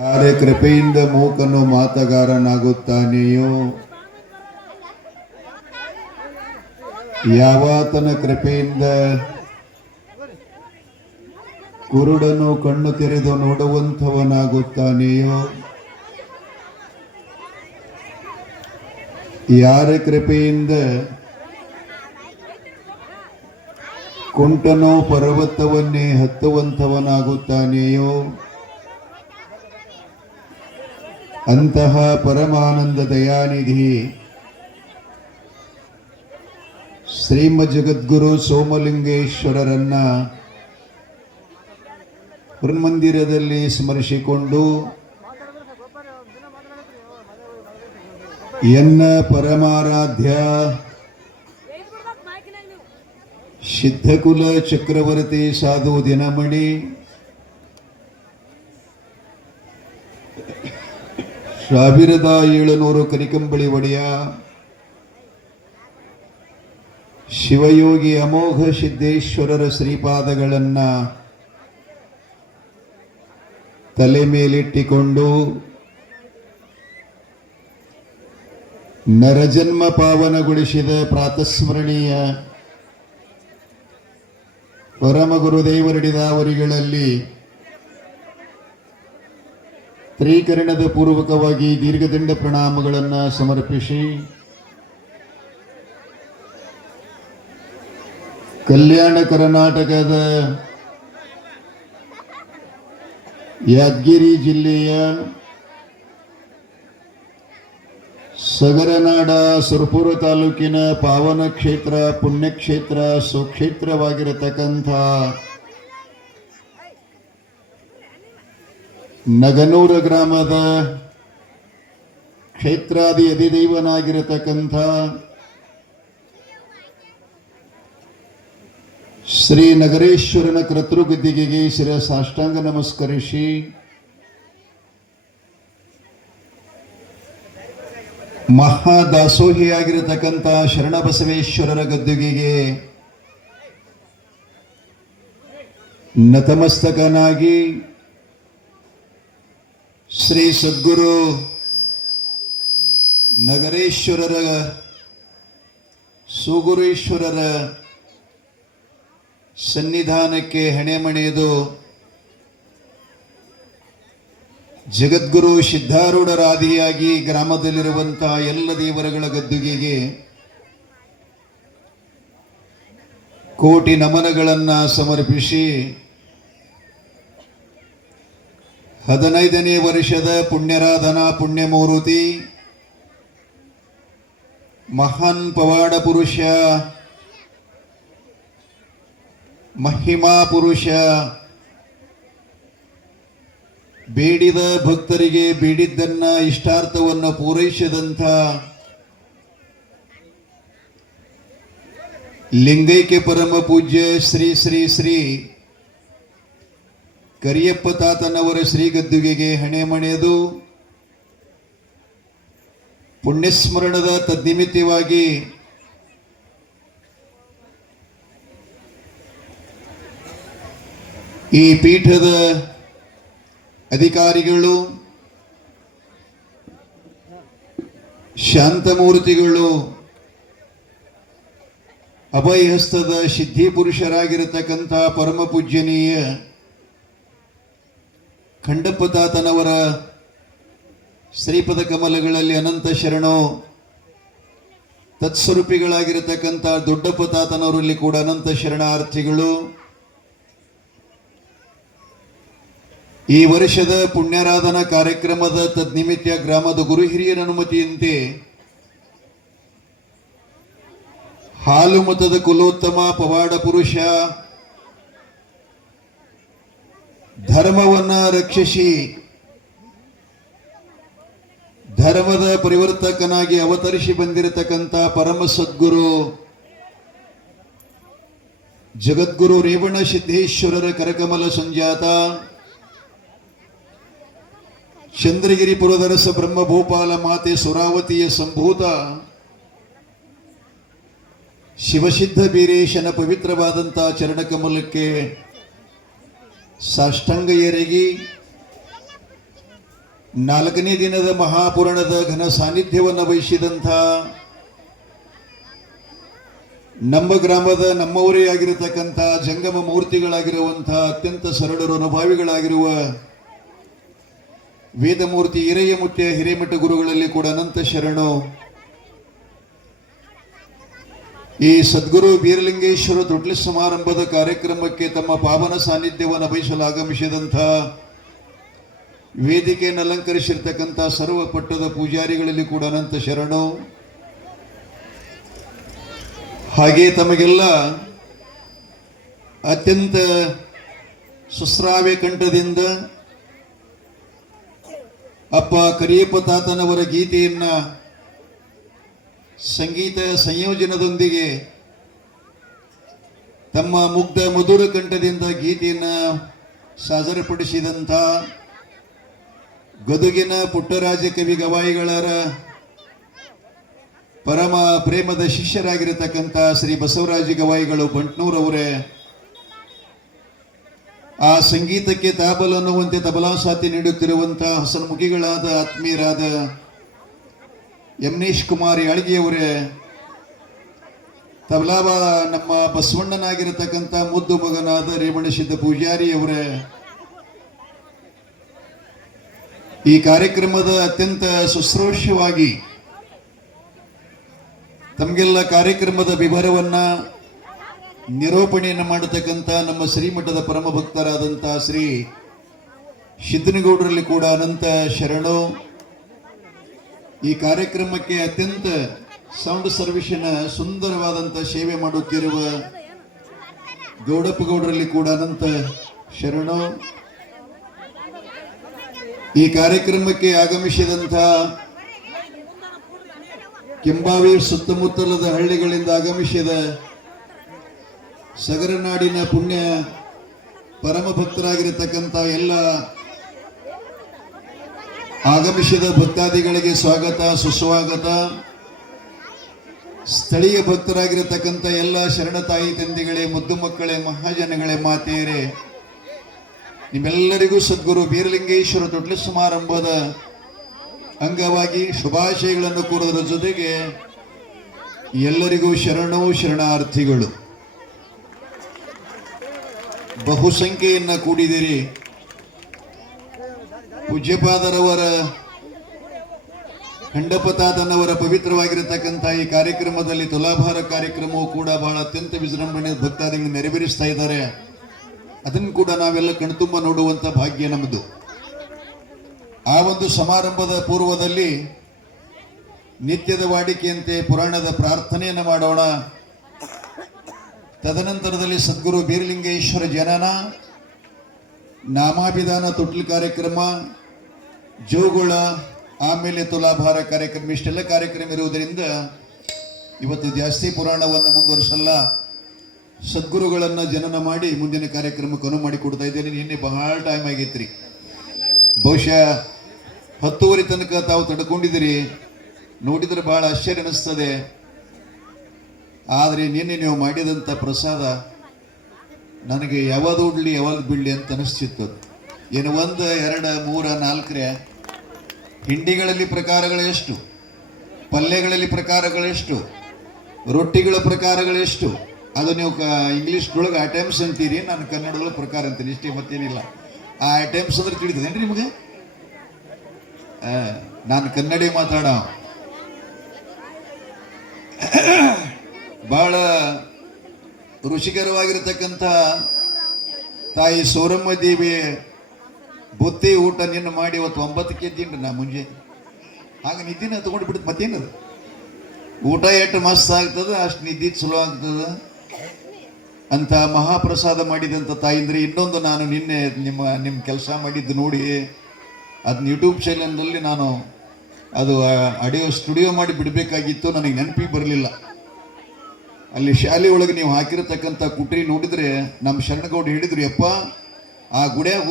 ಯಾರ ಕೃಪೆಯಿಂದ ಮೂಕನು ಮಾತಗಾರನಾಗುತ್ತಾನೆಯೋ, ಯಾವಾತನ ಕೃಪೆಯಿಂದ ಕುರುಡನು ಕಣ್ಣು ತೆರೆದು ನೋಡುವಂಥವನಾಗುತ್ತಾನೆಯೋ, ಯಾರ ಕೃಪೆಯಿಂದ ಕುಂಟನು ಪರ್ವತವನ್ನೇ ಹತ್ತುವಂಥವನಾಗುತ್ತಾನೆಯೋ, ಅಂತಹ ಪರಮಾನಂದ ದಯಾನಿಧಿ ಶ್ರೀಮದ್ ಜಗದ್ಗುರು ಸೋಮಲಿಂಗೇಶ್ವರರನ್ನ ಹೃನ್ಮಂದಿರದಲ್ಲಿ ಸ್ಮರಿಸಿಕೊಂಡು ಎನ್ನ ಪರಮಾರಾಧ್ಯ ಸಿದ್ಧಕುಲ ಚಕ್ರವರ್ತಿ ಸಾಧು ದಿನಮಣಿ ಸಾವಿರದ 700 ಕರಿಕಂಬಳಿ ಒಡೆಯ ಶಿವಯೋಗಿ ಅಮೋಘ ಸಿದ್ದೇಶ್ವರರ ಶ್ರೀಪಾದಗಳನ್ನ ತಲೆ ಮೇಲಿಟ್ಟಿಕೊಂಡು ನರಜನ್ಮ ಪಾವನಗೊಳಿಸಿದ ಪ್ರಾತಸ್ಮರಣೀಯ ಪರಮ ಗುರುದೇವರಡಿದಾವರಿಗಳಲ್ಲಿ ತ್ರೀಕರಣದ ಪೂರ್ವಕವಾಗಿ ದೀರ್ಘದಂಡ ಪ್ರಣಾಮಗಳನ್ನು ಸಮರ್ಪಿಸಿ ಕಲ್ಯಾಣ ಕರ್ನಾಟಕದ ಯಾದಗಿರಿ ಜಿಲ್ಲೆಯ ಸಗರನಾಡ ಸುರಪುರ ತಾಲೂಕಿನ ಪಾವನ ಕ್ಷೇತ್ರ ಪುಣ್ಯಕ್ಷೇತ್ರ ಸುಕ್ಷೇತ್ರವಾಗಿರತಕ್ಕಂಥ ನಗನೂರ ಗ್ರಾಮದ ಕ್ಷೇತ್ರಾದಿ ಅಧಿದೈವನಾಗಿರತಕ್ಕಂಥ ಶ್ರೀ ನಗರೇಶ್ವರನ ಕರ್ತೃಗದ್ದಿಗೆಗೆ ಶಿರಸಾಷ್ಟಾಂಗ ನಮಸ್ಕರಿಸಿ ಮಹಾದಾಸೋಹಿಯಾಗಿರತಕ್ಕಂಥ ಶರಣಬಸವೇಶ್ವರರ ಗದ್ದುಗೆಗೆ ನತಮಸ್ತಕನಾಗಿ ಶ್ರೀ ಸದ್ಗುರು ನಗರೇಶ್ವರರ ಸುಗುರೇಶ್ವರರ ಸನ್ನಿಧಾನಕ್ಕೆ ಹಣೆಮಣೆಯದು ಜಗದ್ಗುರು ಸಿದ್ಧಾರೂಢರಾದಿಯಾಗಿ ಗ್ರಾಮದಲ್ಲಿರುವಂತಹ ಎಲ್ಲ ದೇವರುಗಳ ಗದ್ದುಗೆಗೆ ಕೋಟಿ ನಮನಗಳನ್ನು ಸಮರ್ಪಿಸಿ 15ನೇ ವರ್ಷದ ಪುಣ್ಯರಾಧನಾ ಪುಣ್ಯಮೂರ್ತಿ ಮಹಾನ್ ಪವಾಡ ಪುರುಷ ಮಹಿಮಾ ಪುರುಷ ಬೇಡಿದ ಭಕ್ತರಿಗೆ ಬೇಡಿದ್ದನ್ನ ಇಷ್ಟಾರ್ಥವನ್ನು ಪೂರೈಸಿದಂಥ ಲಿಂಗೈಕ್ಯ ಪರಮ ಪೂಜ್ಯ ಶ್ರೀ ಶ್ರೀ ಶ್ರೀ ಕರಿಯಪ್ಪ ತಾತನವರ ಶ್ರೀ ಗದ್ದುಗೆಗೆ ಹಣೆಮಣೆಯದು ಪುಣ್ಯಸ್ಮರಣದ ತದ್ನಿಮಿತ್ತವಾಗಿ ಈ ಪೀಠದ ಅಧಿಕಾರಿಗಳು ಶಾಂತಮೂರ್ತಿಗಳು ಅಭಯಹಸ್ತದ ಸಿದ್ಧಿ ಪುರುಷರಾಗಿರತಕ್ಕಂಥ ಪರಮ ಪೂಜ್ಯನೀಯ ಖಂಡಪ್ಪ ತಾತನವರ ಶ್ರೀಪದ ಕಮಲಗಳಲ್ಲಿ ಅನಂತ ಶರಣೋ ತತ್ಸ್ವರೂಪಿಗಳಾಗಿರತಕ್ಕಂಥ ದೊಡ್ಡಪ್ಪ ತಾತನವರಲ್ಲಿ ಕೂಡ ಅನಂತ ಶರಣಾರ್ಥಿಗಳು. ಈ ವರ್ಷದ ಪುಣ್ಯಾರಾಧನಾ ಕಾರ್ಯಕ್ರಮದ ತದ್ನಿಮಿತ್ತ ಗ್ರಾಮದ ಗುರು ಹಿರಿಯರ ಅನುಮತಿಯಂತೆ ಹಾಲು ಮತದ ಕುಲೋತ್ತಮ ಪವಾಡ ಪುರುಷ ಧರ್ಮವನ್ನ ರಕ್ಷಿಸಿ ಧರ್ಮದ ಪರಿವರ್ತಕನಾಗಿ ಅವತರಿಸಿ ಬಂದಿರತಕ್ಕಂಥ ಪರಮ ಸದ್ಗುರು ಜಗದ್ಗುರು ರೇವಣ ಸಿದ್ದೇಶ್ವರರ ಕರಕಮಲ ಸಂಜಾತ ಚಂದ್ರಗಿರಿ ಪುರದರಸ ಬ್ರಹ್ಮಭೂಪಾಲ ಮಾತೆ ಸುರಾವತಿಯ ಸಂಭೂತ ಶಿವಸಿದ್ಧ ಬೀರೇಶನ ಪವಿತ್ರವಾದಂಥ ಚರಣಕಮಲಕ್ಕೆ ಸಾಷ್ಟಾಂಗ ಎರಗಿ 4ನೇ ದಿನದ ಮಹಾಪುರಾಣದ ಘನ ಸಾನ್ನಿಧ್ಯವನ್ನು ವಹಿಸಿದಂಥ ನಮ್ಮ ಗ್ರಾಮದ ನಮ್ಮವರೇ ಆಗಿರತಕ್ಕಂಥ ಜಂಗಮ ಮೂರ್ತಿಗಳಾಗಿರುವಂಥ ಅತ್ಯಂತ ಸರಳರು ಅನುಭಾವಿಗಳಾಗಿರುವ ವೇದಮೂರ್ತಿ ಹಿರಯ್ಯಮುತ್ಯ ಹಿರೇಮಠ ಗುರುಗಳಲ್ಲಿ ಕೂಡ ಅನಂತ ಶರಣು. ಈ ಸದ್ಗುರು ಬೀರಲಿಂಗೇಶ್ವರ ತೊಟ್ಲ ಸಮಾರಂಭದ ಕಾರ್ಯಕ್ರಮಕ್ಕೆ ತಮ್ಮ ಪಾವನ ಸಾನ್ನಿಧ್ಯವನ್ನು ವಹಿಸಲು ಆಗಮಿಸಿದಂಥ ವೇದಿಕೆಯನ್ನು ಅಲಂಕರಿಸಿರ್ತಕ್ಕಂಥ ಸರ್ವ ಪಟ್ಟದ ಪೂಜಾರಿಗಳಲ್ಲಿ ಕೂಡ ಅನಂತ ಶರಣು. ಹಾಗೆ ತಮಗೆಲ್ಲ ಅತ್ಯಂತ ಸುಶ್ರಾವ್ಯ ಕಂಠದಿಂದ ಅಪ್ಪ ಕರಿಯಪ್ಪ ತಾತನವರ ಗೀತೆಯನ್ನ ಸಂಗೀತ ಸಂಯೋಜನದೊಂದಿಗೆ ತಮ್ಮ ಮುಗ್ಧ ಮಧುರ ಕಂಠದಿಂದ ಗೀತೆಯನ್ನು ಸಾದರಪಡಿಸಿದಂಥ ಗದುಗಿನ ಪುಟ್ಟರಾಜ ಕವಿ ಗವಾಯಿಗಳರ ಪರಮ ಪ್ರೇಮದ ಶಿಷ್ಯರಾಗಿರತಕ್ಕಂಥ ಶ್ರೀ ಬಸವರಾಜ ಗವಾಯಿಗಳು ಬಂಟ್ನೂರವರೇ, ಆ ಸಂಗೀತಕ್ಕೆ ತಾಬಲ್ ಅನ್ನುವಂತೆ ತಬಲಾ ಸಾಥಿ ನೀಡುತ್ತಿರುವಂತಹ ಹಸನ್ಮುಖಿಗಳಾದ ಆತ್ಮೀಯರಾದ ಯಮನೇಶ್ ಕುಮಾರ್ ಯಾಳಗಿಯವರೇ, ತಬಲಾವ ನಮ್ಮ ಬಸವಣ್ಣನಾಗಿರತಕ್ಕಂಥ ಮುದ್ದು ಮಗನಾದ ರೇವಣಸಿದ್ದ ಪೂಜಾರಿಯವರೇ, ಈ ಕಾರ್ಯಕ್ರಮದ ಅತ್ಯಂತ ಶುಶ್ರೂಷವಾಗಿ ತಮಗೆಲ್ಲ ಕಾರ್ಯಕ್ರಮದ ವಿವರವನ್ನ ನಿರೂಪಣೆಯನ್ನು ಮಾಡತಕ್ಕಂಥ ನಮ್ಮ ಶ್ರೀಮಠದ ಪರಮ ಭಕ್ತರಾದಂಥ ಶ್ರೀ ಸಿದ್ದನಗೌಡರಲ್ಲಿ ಕೂಡ ಅನಂತ ಶರಣು. ಈ ಕಾರ್ಯಕ್ರಮಕ್ಕೆ ಅತ್ಯಂತ ಸೌಂಡ್ ಸರ್ವಿಸಿನ ಸುಂದರವಾದಂಥ ಸೇವೆ ಮಾಡುತ್ತಿರುವ ಗೌಡಪ್ಪ ಗೌಡರಲ್ಲಿ ಕೂಡ ಅನಂತ ಶರಣು. ಈ ಕಾರ್ಯಕ್ರಮಕ್ಕೆ ಆಗಮಿಸಿದಂಥ ಕೆಂಬಾವಿ ಸುತ್ತಮುತ್ತಲದ ಹಳ್ಳಿಗಳಿಂದ ಆಗಮಿಸಿದ ಸಗರನಾಡಿನ ಪುಣ್ಯ ಪರಮ ಭಕ್ತರಾಗಿರತಕ್ಕಂಥ ಎಲ್ಲ ಆಗಮಿಸಿದ ಭಕ್ತಾದಿಗಳಿಗೆ ಸ್ವಾಗತ ಸುಸ್ವಾಗತ. ಸ್ಥಳೀಯ ಭಕ್ತರಾಗಿರತಕ್ಕಂಥ ಎಲ್ಲ ಶರಣ ತಾಯಿ ತಂದೆಗಳೇ, ಮುದ್ದು ಮಕ್ಕಳೇ, ಮಹಾಜನಗಳೇ, ಮಾತೆಯರೇ, ನಿಮ್ಮೆಲ್ಲರಿಗೂ ಸದ್ಗುರು ಬೀರಲಿಂಗೇಶ್ವರ ತೊಟ್ಲ ಸಮಾರಂಭದ ಅಂಗವಾಗಿ ಶುಭಾಶಯಗಳನ್ನು ಕೋರುವುದರ ಜೊತೆಗೆ ಎಲ್ಲರಿಗೂ ಶರಣು ಶರಣಾರ್ಥಿಗಳು. ಬಹುಸಂಖ್ಯೆಯನ್ನ ಕೂಡಿದಿರಿ. ಪೂಜ್ಯಪಾದರವರ ಖಂಡಪತಾತನವರ ಪವಿತ್ರವಾಗಿರತಕ್ಕಂಥ ಈ ಕಾರ್ಯಕ್ರಮದಲ್ಲಿ ತುಲಾಭಾರ ಕಾರ್ಯಕ್ರಮವು ಕೂಡ ಬಹಳ ಅತ್ಯಂತ ವಿಜೃಂಭಣೆ ಭಕ್ತಾದಿಗಳು ನೆರವೇರಿಸ್ತಾ ಇದ್ದಾರೆ. ಅದನ್ನು ಕೂಡ ನಾವೆಲ್ಲ ಕಣ್ತುಂಬ ನೋಡುವಂಥ ಭಾಗ್ಯ ನಮ್ಮದು. ಆ ಒಂದು ಸಮಾರಂಭದ ಪೂರ್ವದಲ್ಲಿ ನಿತ್ಯದ ವಾಡಿಕೆಯಂತೆ ಪುರಾಣದ ಪ್ರಾರ್ಥನೆಯನ್ನು ಮಾಡೋಣ. ತದನಂತರದಲ್ಲಿ ಸದ್ಗುರು ಬೀರಲಿಂಗೇಶ್ವರ ಜನನ, ನಾಮಾಭಿಧಾನ ತೊಟ್ಲು ಕಾರ್ಯಕ್ರಮ, ಜೋಗುಳ, ಆಮೇಲೆ ತುಲಾಭಾರ ಕಾರ್ಯಕ್ರಮ, ಇಷ್ಟೆಲ್ಲ ಕಾರ್ಯಕ್ರಮ ಇರುವುದರಿಂದ ಇವತ್ತು ಜಾಸ್ತಿ ಪುರಾಣವನ್ನು ಮುಂದುವರಿಸಲ್ಲ. ಸದ್ಗುರುಗಳನ್ನು ಜನನ ಮಾಡಿ ಮುಂದಿನ ಕಾರ್ಯಕ್ರಮಕ್ಕೆ ಅನುವು ಮಾಡಿ ಕೊಡ್ತಾ ಇದ್ದೇನೆ. ನಿನ್ನೆ ಬಹಳ ಟೈಮ್ ಆಗೈತ್ರಿ. ಬಹುಶಃ 10:30 ತನಕ ತಾವು ತಡ್ಕೊಂಡಿದ್ದೀರಿ. ನೋಡಿದರೆ ಬಹಳ ಆಶ್ಚರ್ಯ ಅನಿಸ್ತದೆ. ಆದರೆ ನಿನ್ನೆ ನೀವು ಮಾಡಿದಂಥ ಪ್ರಸಾದ ನನಗೆ ಯಾವಾಗ ಉಡ್ಲಿ ಯಾವಾಗ ಬಿಡಲಿ ಅಂತ ಅನಿಸ್ತಿತ್ತು. ಏನು 1, 2, 3, 4 ಹಿಂಡಿಗಳಲ್ಲಿ ಪ್ರಕಾರಗಳೆಷ್ಟು, ಪಲ್ಯಗಳಲ್ಲಿ ಪ್ರಕಾರಗಳೆಷ್ಟು, ರೊಟ್ಟಿಗಳ ಪ್ರಕಾರಗಳೆಷ್ಟು, ಅದು ನೀವು ಇಂಗ್ಲೀಷ್ದೊಳಗೆ ಐಟಮ್ಸ್ ಅಂತೀರಿ, ನಾನು ಕನ್ನಡದೊಳಗೆ ಪ್ರಕಾರ ಅಂತೀನಿ, ಇಷ್ಟೇ ಮತ್ತೇನಿಲ್ಲ. ಆ ಐಟಮ್ಸ್ ಅಂದ್ರೆ ತಿಳಿತದೇನ್ರಿ ನಿಮಗೆ? ನಾನು ಕನ್ನಡಿ ಮಾತಾಡ ಬಹಳ ರುಚಿಕರವಾಗಿರತಕ್ಕಂಥ ತಾಯಿ ಸೌರಮ್ಮ ದೇವಿ ಬೊತ್ತೆ ಊಟ ನಿನ್ನ ಮಾಡಿ ಇವತ್ತು 9ಕ್ಕೆ ಎದ್ದೀನ್ರಿ ನಾ ಮುಂಜೆ. ಆಗ ನಿದ್ದಿನ ತಗೊಂಡು ಬಿಡುತ್ತೆ, ಮತ್ತೇನದು ಊಟ ಎಷ್ಟು ಮಸ್ತ್ ಆಗ್ತದೆ, ಅಷ್ಟು ನಿದ್ದೆ ಚಲೋ ಆಗ್ತದೆ ಅಂತ ಮಹಾಪ್ರಸಾದ ಮಾಡಿದಂಥ ತಾಯಿಂದ್ರೆ. ಇನ್ನೊಂದು ನಾನು ನಿನ್ನೆ ನಿಮ್ಮ ಕೆಲಸ ಮಾಡಿದ್ದು ನೋಡಿ ಅದನ್ನ ಯೂಟ್ಯೂಬ್ ಚಾನಲ್ನಲ್ಲಿ ನಾನು ಅದು ಆಡಿಯೋ ಸ್ಟುಡಿಯೋ ಮಾಡಿ ಬಿಡಬೇಕಾಗಿತ್ತು, ನನಗೆ ನೆನಪಿಗೆ ಬರಲಿಲ್ಲ. ಅಲ್ಲಿ ಶಾಲೆ ಒಳಗೆ ನೀವು ಹಾಕಿರತಕ್ಕಂಥ ಕುಟ್ರಿ ನೋಡಿದರೆ ನಮ್ಮ ಶರಣಗೌಡ ಹೇಳಿದ್ರು, ಯಪ್ಪ ಆ ಗುಡಿಯಾಗ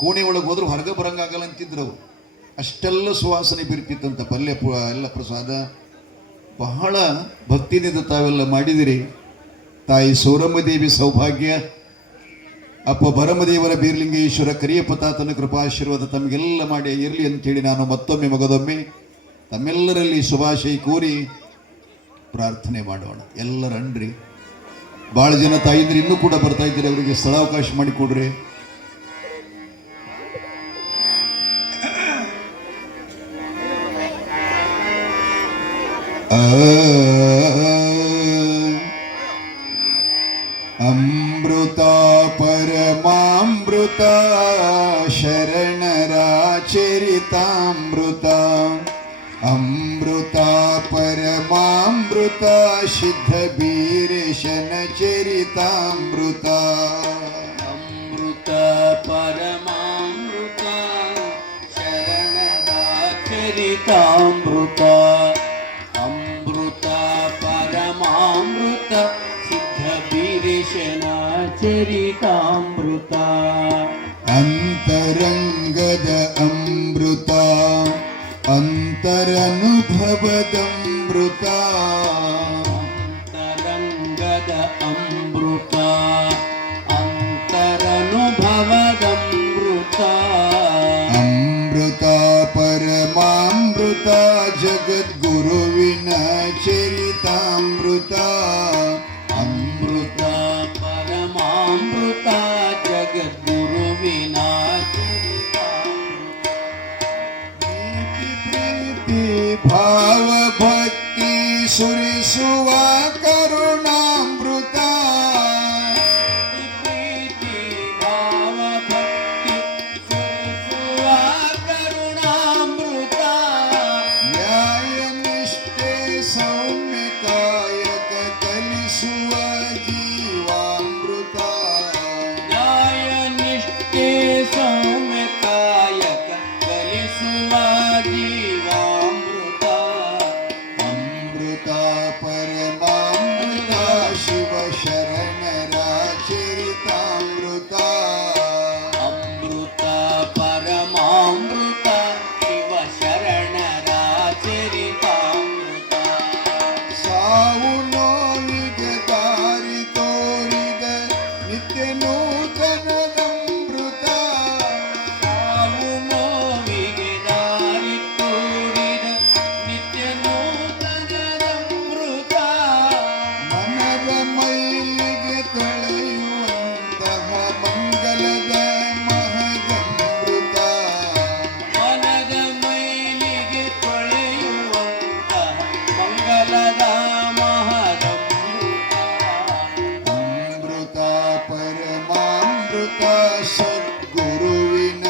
ಕೋಣೆ ಒಳಗೆ ಹೋದ್ರೆ ಹೊರಗೆ ಬರಂಗಾಗಲ್ಲ ಅಂತಿದ್ರು. ಅಷ್ಟೆಲ್ಲ ಸುವಾಸನೆ ಬೀರ್ತಿತ್ತಂತ ಪಲ್ಯ ಎಲ್ಲ ಪ್ರಸಾದ. ಬಹಳ ಭಕ್ತಿನಿಂದ ತಾವೆಲ್ಲ ಮಾಡಿದಿರಿ. ತಾಯಿ ಸೌರಮ್ಮ ದೇವಿ ಸೌಭಾಗ್ಯ ಅಪ್ಪ ಭರಮದೇವರ ಬೀರ್ಲಿಂಗೇಶ್ವರ ಕರಿಯಪ್ಪ ತಾತನ ಕೃಪಾಶೀರ್ವಾದ ತಮಗೆಲ್ಲ ಮಾಡಿ ಇರಲಿ ಅಂತೇಳಿ ನಾನು ಮತ್ತೊಮ್ಮೆ ಮಗದೊಮ್ಮೆ ತಮ್ಮೆಲ್ಲರಲ್ಲಿ ಶುಭಾಶಯ ಕೋರಿ ಪ್ರಾರ್ಥನೆ ಮಾಡೋಣ. ಎಲ್ಲರನ್ರಿ ಭಾಳ ಜನ ತಾಯಿದ್ರೆ ಇನ್ನೂ ಕೂಡ ಬರ್ತಾ ಇದ್ದೀರಿ, ಅವರಿಗೆ ಸ್ಥಳಾವಕಾಶ ಮಾಡಿಕೊಡ್ರಿ. ಅಮೃತ ಪರಮಾಮೃತ ಶರಣರ ಚರಿತಾಮೃತ, ಅಮೃತ ಪರಮಾಮೃತ ಸಿದ್ಧ ಬೀರೇಶನ ಚರಿತಾಮೃತ, ಅಮೃತ ಪರಮಾಮೃತ ಶರಣರ ಚರಿತಾಮೃತ, ಅಮೃತ ಪರಮಾಮೃತ ಸಿದ್ಧ ಬೀರೇಶನ ಚರಿತಾಮೃತ, ಅಂತರಂಗದ ಅಮೃತ ಅಂತರನುಭವದಮೃತ, ಅಂತರಂಗದ ಅಮೃತ ಅಂತರನುಭವದಮೃತ, ಅಮೃತ ಪರಮಾಮೃತ ಜಗದ್ಗುರುವಿನ ಚರಿತಾಮೃತ, ಅಮೃತ ಪರಮಾಮೃತ ಜಗದ್ಗುರುವಿನ ಪ್ರೀತಿ ಭಾವ ಭಕ್ತಿ ಸುರಿಸುವ ಕರುಣಾಮೃತ, ಪ್ರೀತಿ ಭಾವ ಭಕ್ತಿ ಸುರಿಸುವ ಕರುಣಾಮೃತ, ನ್ಯಾಯ ನಿಷ್ಠೆ ಸೌಮ್ಯ ಕಾಯಕ ಕಲಿಸುವ ಜೀವಾಮೃತ, ನ್ಯಾಯ ನಿಷ್ಠೆ ಸೌಮ್ಯ ಕಾಯಕ ಕಲಿಸುವ ಜೀವಾಮೃತ, ಅಮೃತ ಪರಮಾಮೃತ ಶಿವ ಶರಣರ ಚರಿತಾಮೃತ, ಅಮೃತ ಪರಮಾಮೃತ ಶಿವ ಶರಣರ ಚರಿತಾಮೃತ, ಸಾವು ನೋವಿಗೆ ದಾರಿ ತೋರಿದ ನಿತ್ಯ ನೂತನದಮೃತ, ಸಾವು ನೋವಿಗೆ ದಾರಿ ತೋರಿದ ನಿತ್ಯ ನೂತನದಮೃತ, ಮನದ ಮೈಲಿಗೆ ತೊಳೆಯುವಂತಹ ಮಂಗಲದ ಮಹದಮೃತ, ಮನದ ಮೈಲಿಗೆ ತೊಳೆಯುವಂತಹ ಮಂಗಲದ ಮಹದಮೃತ, ಅಮೃತ ಪರಮಾಮೃತ ಸದ್ಗುರುವಿನ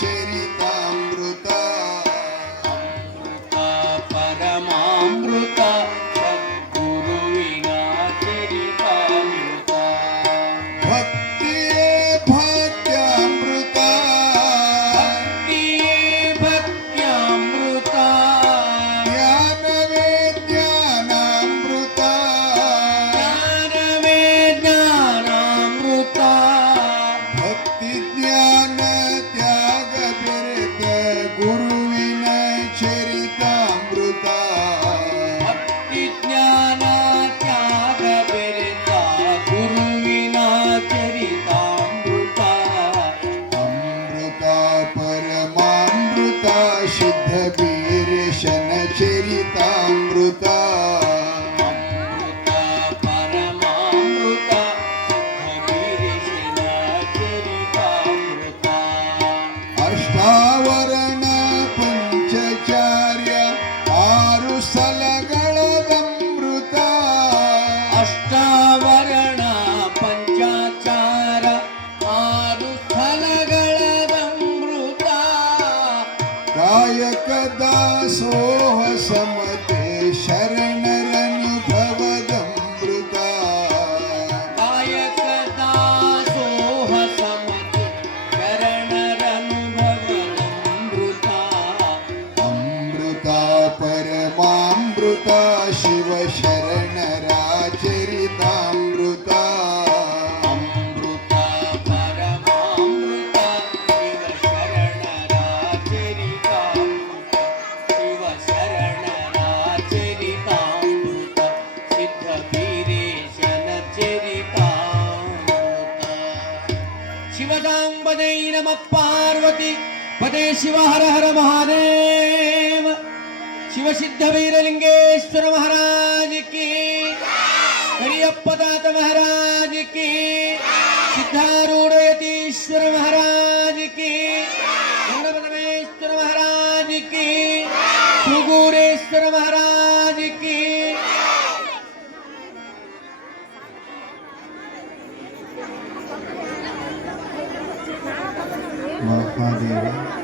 ಚರಿತಾಮೃತ, ಅಮೃತ ಪರಮಾಮೃತ ಸದ್ಗುರುವಿನ ಚರಿತಾಮೃತ, ಭಕ್ತಿಯೇ ಭಾಗ್ಯಾಮೃತ, ಭಕ್ತಿಯೇ ಭಕ್ತ್ಯಾಮೃತ, ಜ್ಞಾನವೇ ಜ್ಞಾನಾಮೃತ, ಜ್ಞಾನವೇ ಜ್ಞಾನಾಮೃತ, ಭಕ್ತಿ ಜ್ಞಾನ ತ್ಯಾಗ ಬೆರೆತ ಗುರುವಿನ ಚರಿತಾಮೃತ, ಭಕ್ತಿ ಜ್ಞಾನ ತ್ಯಾಗ ಬೆರೆತ ಗುರುವಿನ ಚರಿತಾಮೃತ, ಅಮೃತ ಪರಮಾಮೃತ ಸಿದ್ಧ ಬೀರೇಶನ ಚರಿತಾಮೃತ, ಅಮೃತ ಪರಮಾಮೃತ ಸಿದ್ಧವೀರೇಶನ ಚರಿತಾಮೃತ, ಅಷ್ಟಾವರಣ ಪಂಚಚಾರ್ಯ ಆರು ಸ್ಥಳಗಳದಮೃತ, ಅಷ್ಟಾವರಣ ಪಂಚಾಚಾರ ಆರು ಸ್ಥಳಗಳದಮೃತ, ಕಾಯಕ ದಾಸೋಹ ಸಮತೆ ಶರಣರನುಭವದಮೃತ, ಕಾಯಕ ದಾಸೋಹ ಸಮತೆ ಶರಣರನುಭವದಮೃತ, ಅಮೃತ ಪರಮಾಮೃತ ಶಿವ ಶರಣರ ಚರಿತಾಮೃತ, ಅಮೃತ ಪರಮಾಮೃತ ಶಿವ ಶರಣರ ಚರಿತಾಮೃತ, ಶಿವ ಶರಣರ ಚರಿತಾಮೃತ ಸಿದ್ಧ ಬೀರೇಶನ ಚರಿತಾಮೃತ, पार्वती शिव हर हर महादेव शिव सिद्ध वीरलिंगेश्वर महाराज की करियप्पदात महाराज की सिद्धारूढ़ यतीश्वर महाराज की गणपतमेश्वर महाराज की सुगुरेश्वर महाराज की महादेव